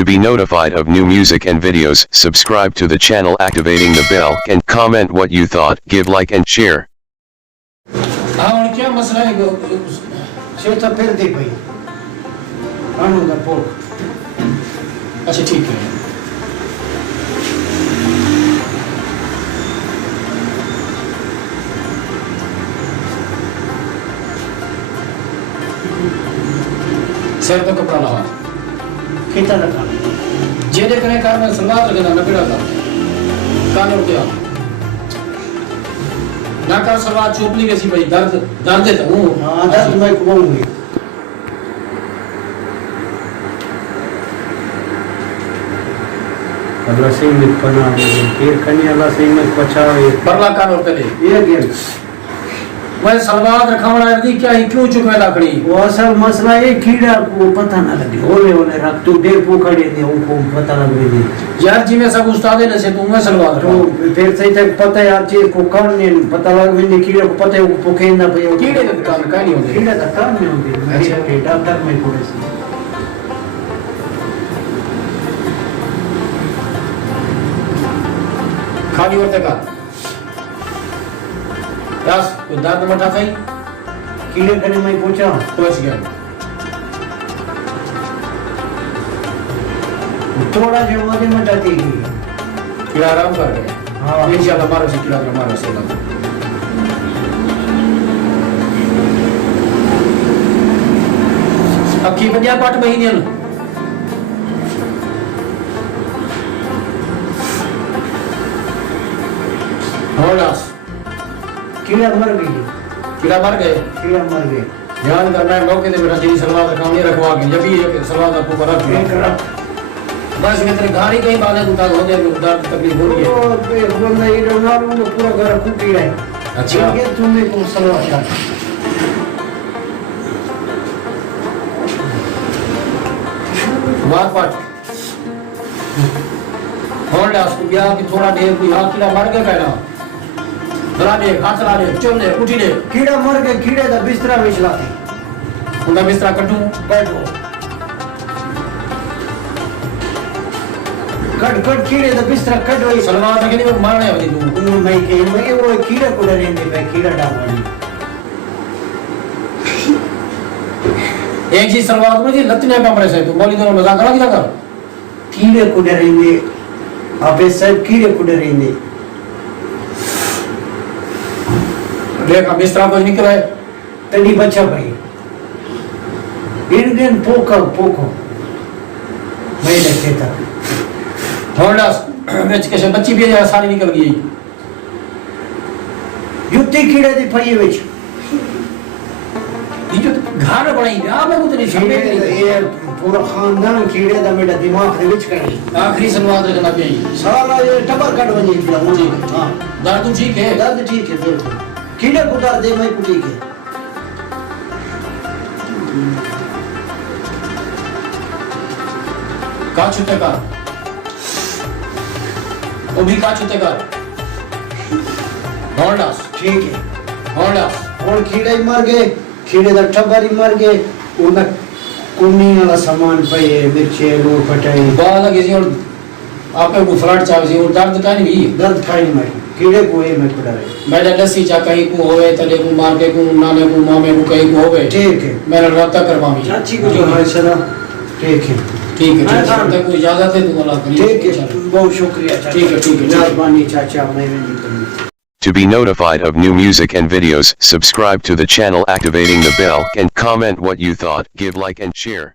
To be notified of new music and videos, subscribe to the channel activating the bell and comment what you thought, give like and share. हाँ क्या मसला है शेता फिर दे भाई आनू दा पोक अच्छा ठीक है सर तो कपड़ा लगा कितना लगा जे दे करे कार में सलवार लगना न पड़ा था कान उठ गया ना कर सलवार चोपली कैसी भाई दर्द दर्द है तो हां दर्द मैं कहूंगी अल्लाह से में पना दे फिर कनी अल्लाह से में बचावे परला कान उठ ले ये गेम मैं सलवार रखवाना दी क्या ही क्यों चुके लाकड़ी वो असल मसला ये कीड़ा को पता ना लगे ओले ओले रख तू दे पोखड़े दे उनको पता लगे दे यार जी में सब उस्ताद है से तू मैं सलवार तो फिर सही तक पता यार चीज को कान ने पता लगे नहीं कीड़े को पता है वो पोखे ना पे कीड़े का कान का नहीं होते कीड़ा का कान में होते अच्छा के डॉक्टर में कोड़े से खाली होते का यास तो दर्द मटा सही कीड़े कने मैं पूछा पहुंच गया थोड़ा जो मुझे मटाती है कीड़ा आराम कर गया हां इंशाल्लाह मारो से कीड़ा मारो से अब की बजा पाट महीने न होलास कीड़ा मर गई कीड़ा मर गए ध्यान करना है मौके पे मेरा जी सलवार रखवानी रखवा के जब भी सलवार का ऊपर रख बस मैं तेरे गाड़ी कहीं बाले उठा हो जाए दर्द तकलीफ हो गई तो वो नहीं रहना वो पूरा घर कुटी है अच्छा ये तुमने को सलवार का मार पाट होल्ड उसको गया कि थोड़ा देर कोई हाथ कीड़ा मर गया कहना चला दे हाथ चला दे चल दे उठी दे कीड़ा मर गया कीड़े दा बिस्तरा विचलाती उनका बिस्तरा कटू बैठो कट कीड़े दा बिस्तरा कट वही सलवार के लिए मारने वाली तू मैं के मैं वो कीड़ा को डरेंगे मैं कीड़ा डालवानी एक जी सलवार में जी लतने कमरे से तू बोली दोनों मजाक करा क्या कर कीड़े को डरेंगे अबे सब कीड़े को डरेंगे देखा बिस्तरा कुछ निकला है तनी बच्चा भाई इन पोको मैं देखे था होल्डस में कैसे बच्ची भी है सारी निकल गई युक्ति कीड़े दी पई विच ये जो घर बनाई या मैं उतनी कीड़े ये पूरा खानदान कीड़े दा मेरा दिमाग दे विच करी आखिरी सलवार रखना चाहिए सारा ये टबर कट बनी पूरा हां दर्द ठीक है दर्द ठीक है बिल्कुल कीड़े को दर्द दे मैं को ठीक है का छुटे का वो भी का छुटे का होल्डस ठीक है होल्डस और कीड़े मर गए कीड़े दा टबर ही मर गए उन कुन्नी वाला सामान पे मिर्चे लो पटाई बाल लगे जी और आपके को फ्लड चाहिए और दर्द का नहीं भी दर्द खाई नहीं मैं कीड़े को ये मैं को डरे मैं लस्सी चा कहीं को होवे तले को मार के को नाने को मामे को कहीं को होवे ठीक है मेरा रास्ता करवावी चाची को जो है सदा ठीक है तक को इजाजत है तुम्हारा ठीक है बहुत शुक्रिया चाचा ठीक है मेहरबानी चाचा मैं नहीं To be notified of new music and videos, subscribe to the channel activating the bell and comment what you thought, give like and share.